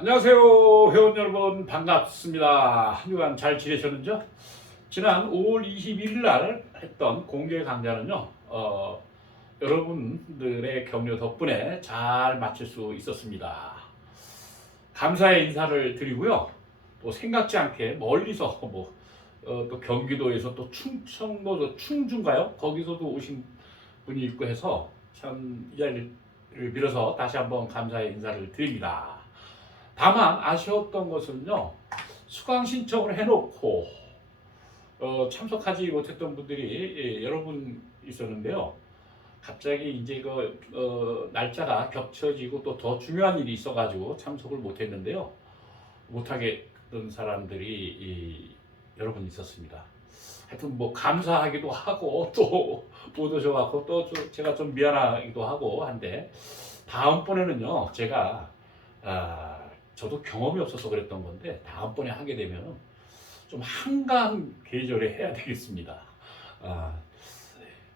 안녕하세요 회원 여러분 반갑습니다 한 주간 잘 지내셨는죠? 지난 5월 21일 날 했던 공개 강좌는요 어, 여러분들의 격려 덕분에 잘 마칠 수 있었습니다 감사의 인사를 드리고요 또 생각지 않게 멀리서 뭐, 어, 또 경기도에서 또 충청도 충주인가요? 거기서도 오신 분이 있고 해서 참 이 자리를 빌어서 다시 한번 감사의 인사를 드립니다. 다만 아쉬웠던 것은요 수강 신청을 해놓고 어, 참석하지 못했던 분들이 예, 여러 분 있었는데요. 갑자기 이제 그 어, 날짜가 겹쳐지고 또 더 중요한 일이 있어가지고 참석을 못했는데요. 못하겠던 사람들이 이, 여러 분 있었습니다. 하여튼 뭐 감사하기도 하고 또 못 오셔갖고 또 저- 제가 좀 미안하기도 하고 한데 다음번에는요 제가 아, 저도 경험이 없어서 그랬던 건데 다음번에 하게 되면 좀 한가한 계절에 해야 되겠습니다. 아,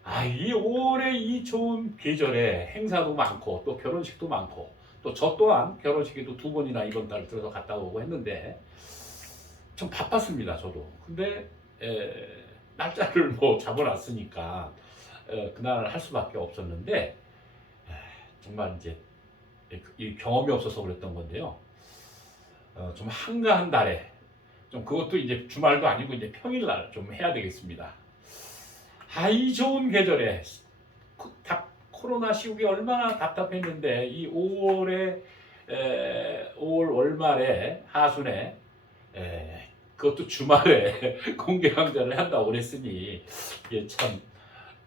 아, 이 올해 이 좋은 계절에 행사도 많고 또 결혼식도 많고 또 저 또한 결혼식에도 두 번이나 이번 달 들어서 갔다 오고 했는데 좀 바빴습니다 저도. 근데 에, 날짜를 뭐 잡아놨으니까 어, 그날 할 수밖에 없었는데 에, 정말 이제 이 경험이 없어서 그랬던 건데요. 어, 좀 한가한 달에 좀 그것도 이제 주말도 아니고 이제 평일날 좀 해야 되겠습니다. 아이 좋은 계절에 코- 답- 코로나 시국이 얼마나 답답했는데 이 5월에 에, 5월 월말에 하순에 에, 그것도 주말에 공개 강좌를 한다고 그랬으니 이게 참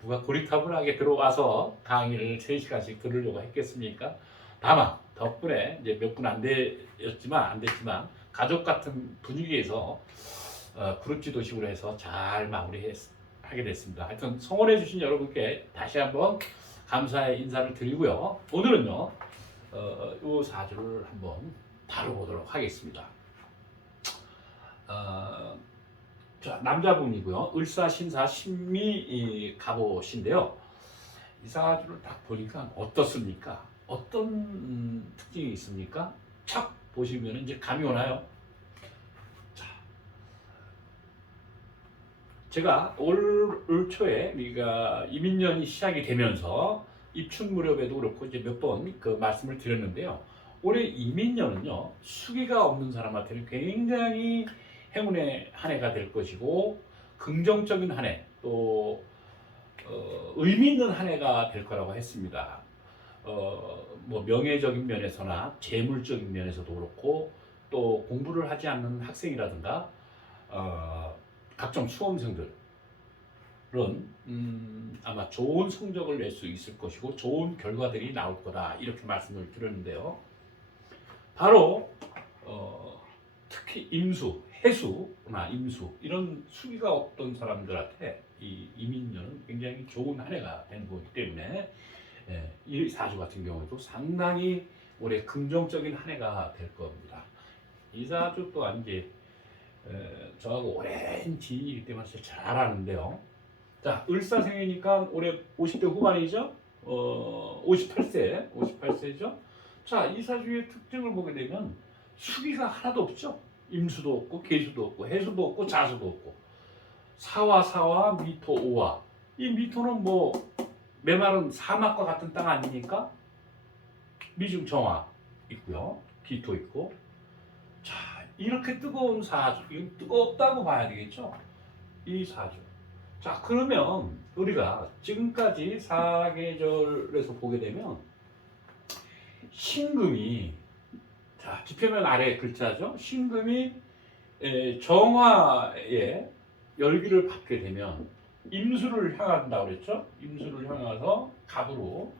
누가 고리타분하게 들어와서 강의를 3시간씩 들으려고 했겠습니까? 다만 덕분에 이제 몇 분 안 되었지만 안 됐지만 가족 같은 분위기에서 어, 그룹 지도식으로 해서 잘 마무리하게 됐습니다. 하여튼 성원해 주신 여러분께 다시 한번 감사의 인사를 드리고요. 오늘은요, 어, 요 사주를 한번 다뤄보도록 하겠습니다. 어, 자, 남자분이고요. 을사신사 신미 이, 갑옷인데요. 이 사주를 딱 보니까 어떻습니까? 어떤 음, 특징이 있습니까? 착 보시면 이제 감이 오나요? 자, 제가 올, 올 초에 우리가 이민년이 시작이 되면서 입춘 무렵에도 그렇고 이제 몇 번 그 말씀을 드렸는데요. 올해 이민년은요 수기가 없는 사람한테는 굉장히 행운의 한 해가 될 것이고 긍정적인 한 해, 또 어, 의미 있는 한 해가 될 거라고 했습니다. 어, 뭐 명예적인 면에서나 재물적인 면에서도 그렇고 또 공부를 하지 않는 학생이라든가 어, 각종 수험생들은 음, 아마 좋은 성적을 낼 수 있을 것이고 좋은 결과들이 나올 거다 이렇게 말씀을 드렸는데요. 바로 어, 특히 임수, 해수나 임수 이런 수기가 없던 사람들한테 이 이민년은 굉장히 좋은 한 해가 되는 거기 때문에 예, 이 사주 같은 경우도 상당히 올해 긍정적인 한 해가 될 겁니다. 이 사주 또한 이제 에, 저하고 오랜 지인이기 때문에 잘 아는데요. 자, 을사생이니까 올해 50대 후반이죠. 어, 58세, 58세죠. 자, 이 사주의 특징을 보게 되면 수기가 하나도 없죠. 임수도 없고 계수도 없고 해수도 없고 자수도 없고 사와 사와 미토 오와 이 미토는 뭐 메마른 사막과 같은 땅 아닙니까? 미중 정화 있고요. 기토 있고 자 이렇게 뜨거운 사주 이건 뜨겁다고 봐야 되겠죠. 이 사주 자 그러면 우리가 지금까지 사계절에서 보게 되면 신금이 자 지표면 아래 글자죠. 신금이 에, 정화에 열기를 받게 되면 임수를 향한다 그랬죠. 임수를 향해서 갑으로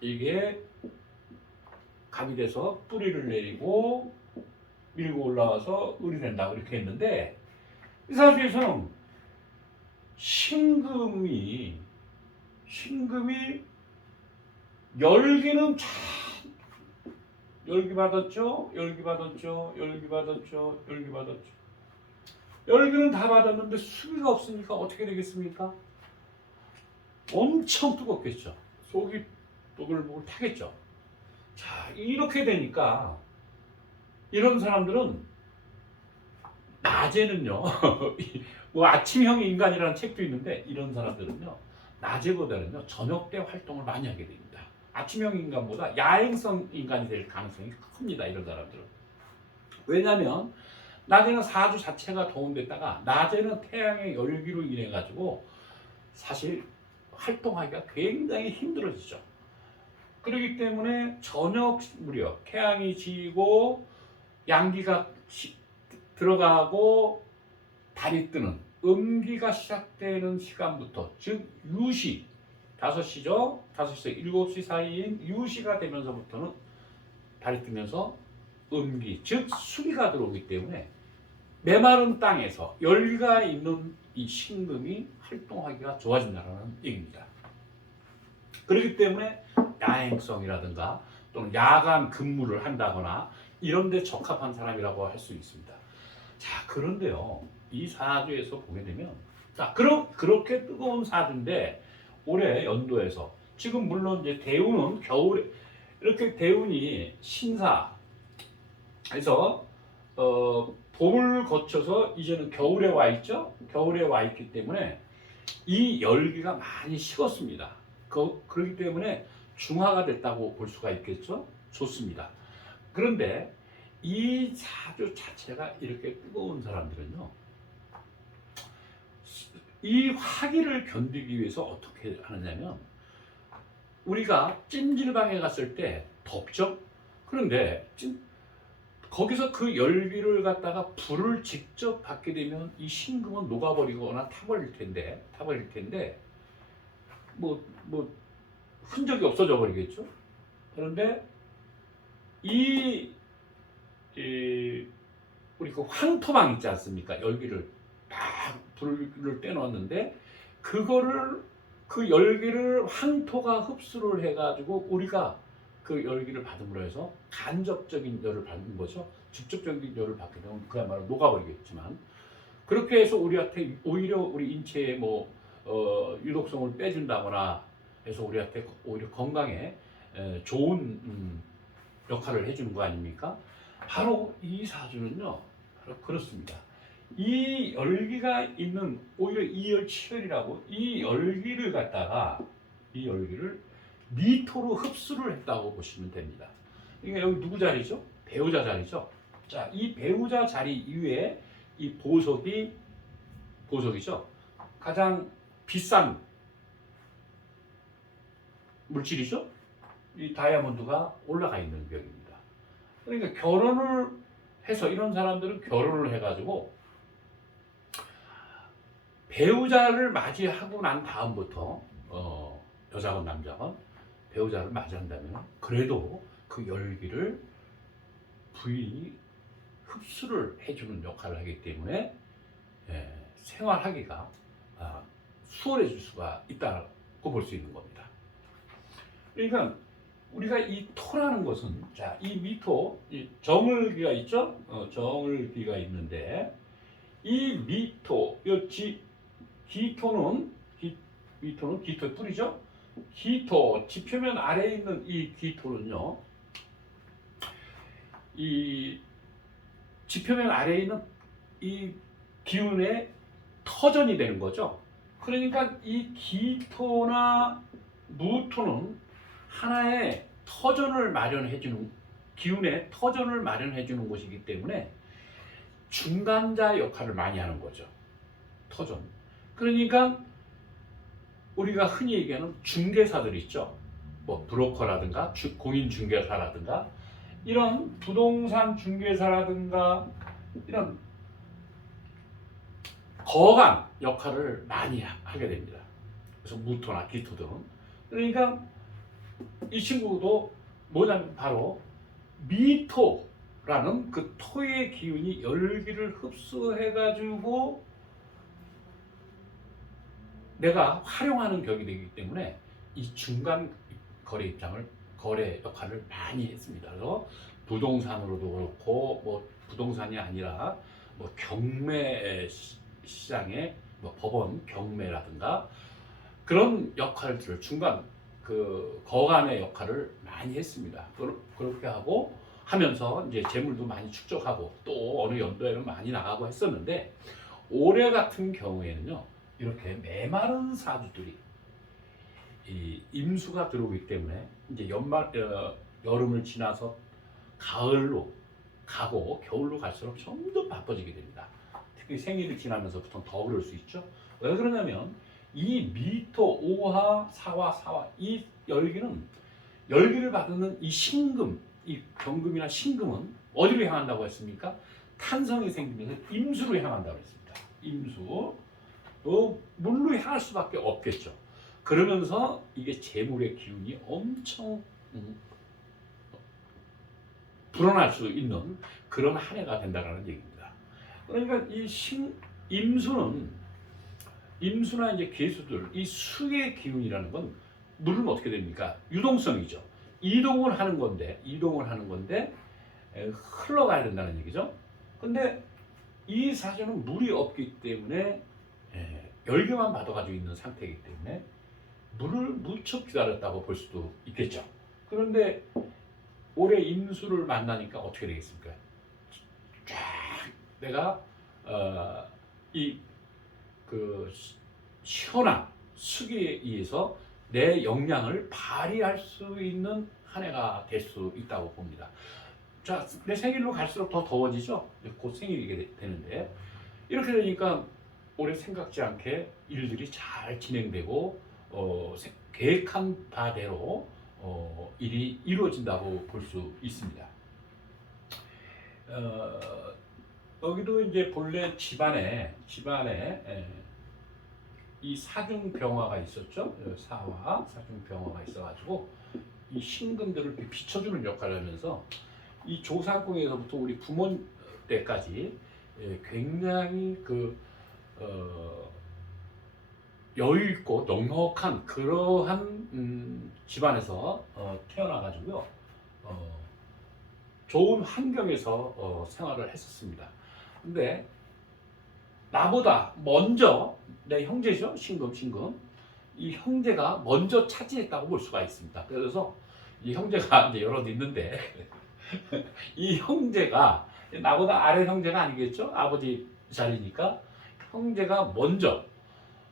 이게 갑이 돼서 뿌리를 내리고 밀고 올라와서 을이 된다 그렇게 했는데 이 사주에서는 신금이 신금이 열기는 참 열기 받았죠, 열기 받았죠, 열기 받았죠, 열기 받았죠. 열기는 다 받았는데 수비가 없으니까 어떻게 되겠습니까? 엄청 뜨겁겠죠. 속이 보글보글 타겠죠. 자, 이렇게 되니까 이런 사람들은 낮에는요. 뭐 아침형 인간이라는 책도 있는데 이런 사람들은요. 낮에보다는요. 저녁 때 활동을 많이 하게 됩니다. 아침형 인간보다 야행성 인간이 될 가능성이 큽니다. 이런 사람들은. 왜냐하면 낮에는 사주 자체가 도움됐다가 낮에는 태양의 열기로 인해 가지고 사실 활동하기가 굉장히 힘들어지죠. 그렇기 때문에 저녁 무렵 태양이 지고 양기가 시- 들어가고 달이 뜨는 음기가 시작되는 시간부터 즉 유시 5시죠. 5시에서 7시 사이인 유시가 되면서부터는 달이 뜨면서 음기 즉 수기가 들어오기 때문에 메마른 땅에서 열기가 있는 이 신금이 활동하기가 좋아진다는 얘기입니다. 그렇기 때문에 야행성이라든가 또는 야간 근무를 한다거나 이런 데 적합한 사람이라고 할 수 있습니다. 자, 그런데요. 이 사주에서 보게 되면 자, 그러, 그렇게 뜨거운 사주인데 올해 연도에서 지금 물론 이제 대운은 겨울에 이렇게 대운이 신사 해서 어, 봄을 거쳐서 이제는 겨울에 와 있죠. 겨울에 와 있기 때문에 이 열기가 많이 식었습니다. 그, 그렇기 때문에 중화가 됐다고 볼 수가 있겠죠. 좋습니다. 그런데 이 사주 자체가 이렇게 뜨거운 사람들은요. 이 화기를 견디기 위해서 어떻게 하느냐면 우리가 찜질방에 갔을 때 덥죠. 그런데 찜, 거기서 그 열기를 갖다가 불을 직접 받게 되면 이 신금은 녹아버리거나 타버릴 텐데 타버릴 텐데 뭐뭐 흔적이 없어져 버리겠죠. 그런데 이, 이 우리 그 황토방 있지 않습니까? 열기를 딱 불을 떼놓았는데 그거를 그 열기를 황토가 흡수를 해가지고 우리가 그 열기를 받음으로 해서 간접적인 열을 받는 거죠. 직접적인 열을 받게 되면 그야말로 녹아버리겠지만 그렇게 해서 우리한테 오히려 우리 인체에 뭐 어, 유독성을 빼준다거나 해서 우리한테 오히려 건강에 에, 좋은 음, 역할을 해주는 거 아닙니까? 바로 이 사주는요, 바로 그렇습니다. 이 열기가 있는 오히려 이열치열이라고 이 열기를 갖다가 이 열기를 미토로 흡수를 했다고 보시면 됩니다. 그러니까 여기 누구 자리죠? 배우자 자리죠. 자, 이 배우자 자리 이외에 이 보석이 보석이죠. 가장 비싼 물질이죠. 이 다이아몬드가 올라가 있는 벽입니다. 그러니까 결혼을 해서 이런 사람들은 결혼을 해가지고 배우자를 맞이하고 난 다음부터 어, 여자건 남자건 배우자를 맞이한다면 그래도 그 열기를 부인이 흡수를 해주는 역할을 하기 때문에 예, 생활하기가 아, 수월해질 수가 있다고 볼 수 있는 겁니다. 그러니까 우리가 이 토라는 것은 자 이 미토 이 정을기가 있죠 어, 정을기가 있는데 이 미토 이 기토는 기, 미토는 기토의 뿌리죠 기토 지표면 아래에 있는 이 기토는요 이 지표면 아래에 있는 이 기운의 터전이 되는 거죠 그러니까 이 기토나 무토는 하나의 터전을 마련해 주는 기운의 터전을 마련해 주는 곳이기 때문에 중간자 역할을 많이 하는 거죠. 터전. 그러니까 우리가 흔히 얘기하는 중개사들 있죠. 뭐 브로커라든가 주- 공인 중개사라든가 이런 부동산 중개사라든가 이런 거간 역할을 많이 하- 하게 됩니다. 그래서 무토나 기토들은 그러니까 이 친구도 뭐냐면 바로 미토라는 그 토의 기운이 열기를 흡수해가지고 내가 활용하는 격이 되기 때문에 이 중간 거래 입장을 거래 역할을 많이 했습니다. 그래서 부동산으로도 그렇고 뭐 부동산이 아니라 뭐 경매 시- 시장의 뭐 법원 경매라든가 그런 역할들을 중간 그 거간의 역할을 많이 했습니다. 그렇게 하고 하면서 이제 재물도 많이 축적하고 또 어느 연도에는 많이 나가고 했었는데 올해 같은 경우에는요 이렇게 메마른 사주들이 이 임수가 들어오기 때문에 이제 연말 어, 여름을 지나서 가을로 가고 겨울로 갈수록 점점 바빠지게 됩니다. 특히 생일을 지나면서부터 더 그럴 수 있죠. 왜 그러냐면 이 미토 5화, 4화, 4화 이 열기는 열기를 받는 이 신금, 이 경금이나 신금은 어디로 향한다고 했습니까? 탄성이 생기면서 임수로 향한다고 했습니다. 임수. 또 물로 향할 수밖에 없겠죠. 그러면서 이게 재물의 기운이 엄청 음, 불어날 수 있는 그런 한 해가 된다는 얘기입니다. 그러니까 이 신, 임수는 임수나 이제 개수들 이 수의 기운이라는 건 물은 어떻게 됩니까? 유동성이죠. 이동을 하는 건데 이동을 하는 건데 에, 흘러가야 된다는 얘기죠. 근데 이 사주는 물이 없기 때문에 에, 열기만 받아가지고 있는 상태이기 때문에 물을 무척 기다렸다고 볼 수도 있겠죠. 그런데 올해 임수를 만나니까 어떻게 되겠습니까? 쫙 내가 어, 이그 시원한 수기에 의해서 내 역량을 발휘할 수 있는 한 해가 될 수 있다고 봅니다. 자, 내 생일로 갈수록 더 더워지죠? 곧 생일이게 되- 되는데 이렇게 되니까 올해 생각지 않게 일들이 잘 진행되고 어, 세- 계획한 바대로 어, 일이 이루어진다고 볼 수 있습니다. 어, 여기도 이제 본래 집안에 집안에 에, 이 사중 병화가 있었죠. 어, 사화 사중 병화가 있어가지고 이 신금들을 비춰주는 역할을 하면서 이 조상궁에서부터 우리 부모 때까지 예, 굉장히 그 어, 여유 있고 넉넉한 그러한 음, 집안에서 어, 태어나가지고요. 어, 좋은 환경에서 어, 생활을 했었습니다. 근데 나보다 먼저 내 형제죠 신금 신금 이 형제가 먼저 차지했다고 볼 수가 있습니다. 그래서 이 형제가 이제 여러 있는데 이 형제가 나보다 아래 형제가 아니겠죠 아버지 자리니까 형제가 먼저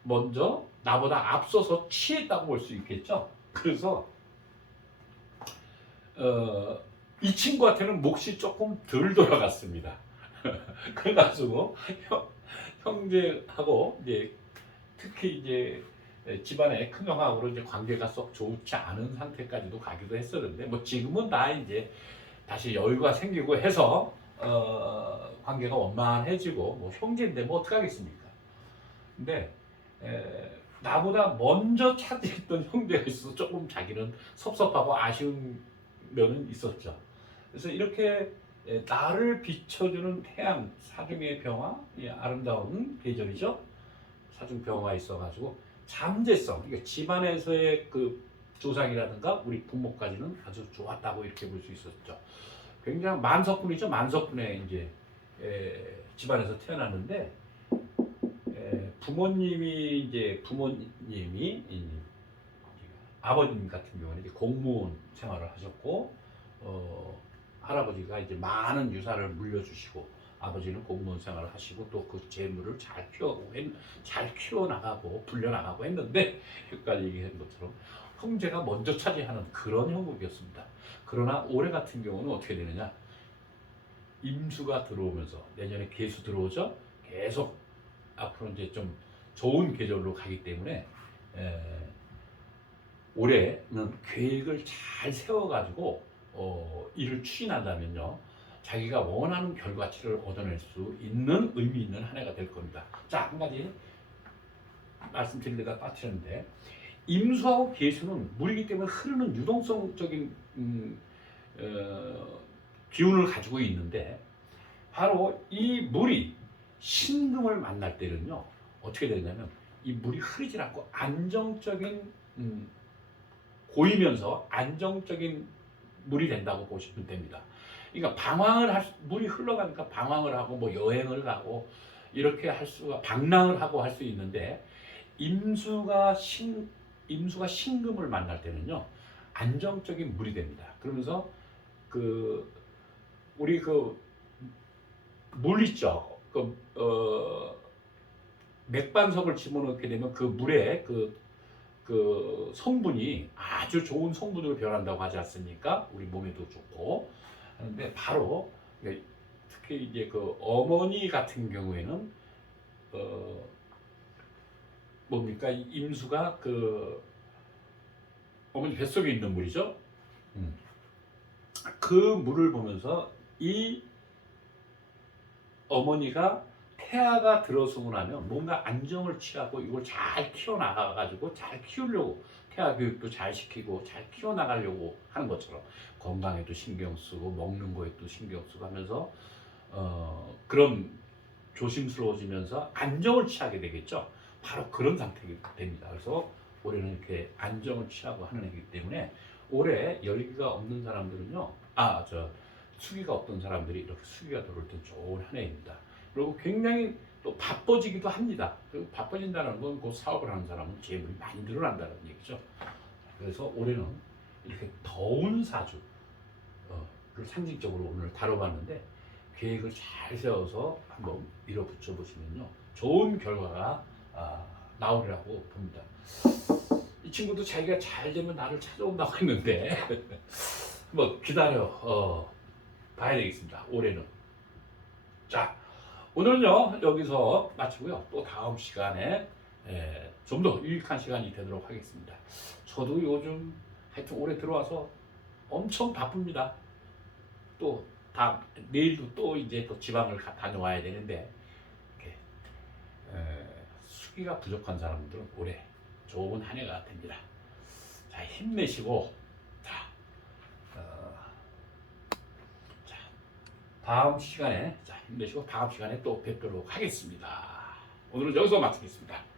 먼저 나보다 앞서서 취했다고 볼 수 있겠죠. 그래서 어, 이 친구한테는 몫이 조금 덜 돌아갔습니다. 그래가지고 형, 형제하고 이제 특히 이제 집안의 큰 형하고 이제 관계가 썩 좋지 않은 상태까지도 가기도 했었는데 뭐 지금은 다 이제 다시 여유가 생기고 해서 어, 관계가 원만해지고 뭐 형제인데 뭐 어떡하겠습니까? 근데 에, 나보다 먼저 차지했던 형제가 있어서 조금 자기는 섭섭하고 아쉬운 면은 있었죠. 그래서 이렇게 에, 나를 비춰주는 태양 사중의 병화, 이 아름다운 계절이죠. 사중 병화가 있어가지고 잠재성, 그러니까 집안에서의 그 조상이라든가 우리 부모까지는 아주 좋았다고 이렇게 볼 수 있었죠. 굉장히 만석군이죠. 만석군의 이제 에, 집안에서 태어났는데 에, 부모님이 이제 부모님이 이, 아버님 같은 경우는 이제 공무원 생활을 하셨고 어, 할아버지가 이제 많은 유산을 물려주시고 아버지는 공무원 생활을 하시고 또 그 재물을 잘 키워고 했, 잘 키워 나가고 불려 나가고 했는데 여기까지 얘기한 것처럼 형제가 먼저 차지하는 그런 형국이었습니다. 그러나 올해 같은 경우는 어떻게 되느냐? 임수가 들어오면서 내년에 개수 들어오죠. 계속 앞으로 이제 좀 좋은 계절로 가기 때문에 에, 올해는 계획을 잘 세워가지고 어, 일을 추진한다면요. 자기가 원하는 결과치를 얻어낼 수 있는 의미 있는 한 해가 될 겁니다. 자, 한 가지 말씀드리려다 빠뜨렸는데 임수하고 계수는 물이기 때문에 흐르는 유동성적인 음, 어, 기운을 가지고 있는데 바로 이 물이 신금을 만날 때는요 어떻게 되냐면 이 물이 흐르지 않고 안정적인 음, 고이면서 안정적인 물이 된다고 보시면 됩니다. 그러니까 방황을 할 수- 물이 흘러가니까 방황을 하고 뭐 여행을 가고 이렇게 할 수가 방랑을 하고 할 수 있는데 임수가 신 임수가 신금을 만날 때는요 안정적인 물이 됩니다. 그러면서 그 우리 그 물 있죠. 그 어, 맥반석을 집어넣게 되면 그 물에 그, 그 성분이 아주 좋은 성분으로 변한다고 하지 않습니까? 우리 몸에도 좋고. 그런데 바로 특히 이제 그 어머니 같은 경우에는 어 뭡니까 이 임수가 그 어머니 뱃속에 있는 물이죠. 음. 그 물을 보면서 이 어머니가 태아가 들어서고 나면 뭔가 안정을 취하고 이걸 잘 키워나가 가지고 잘 키우려고 태아 교육도 잘 시키고 잘 키워나가려고 하는 것처럼 건강에도 신경 쓰고 먹는 거에도 신경 쓰고 하면서 어, 그런 조심스러워지면서 안정을 취하게 되겠죠. 바로 그런 상태가 됩니다. 그래서 올해는 이렇게 안정을 취하고 하는 해이기 때문에 올해 열기가 없는 사람들은요, 아, 저 수기가 없던 사람들이 이렇게 수기가 들어올 때 좋은 한 해입니다. 그리고 굉장히 또 바빠지기도 합니다. 그리고 바빠진다는 건 그 사업을 하는 사람은 재물이 많이 늘어난다는 얘기죠. 그래서 올해는 이렇게 더운 사주를 상징적으로 오늘 다뤄봤는데 계획을 잘 세워서 한번 밀어붙여 보시면요 좋은 결과가 아, 나오리라고 봅니다. 이 친구도 자기가 잘 되면 나를 찾아온다고 했는데 뭐 기다려 어, 봐야 되겠습니다. 올해는 자 오늘은요 여기서 마치고요 또 다음 시간에 좀 더 유익한 시간이 되도록 하겠습니다. 저도 요즘 하여튼 올해 들어와서 엄청 바쁩니다. 또 다 내일도 또 이제 또 지방을 가- 다녀와야 되는데 수기가 부족한 사람들은 올해 좋은 한 해가 됩니다. 자 힘내시고 자, 어, 자 다음 시간에 자 힘내시고 다음 시간에 또 뵙도록 하겠습니다. 오늘은 여기서 마치겠습니다.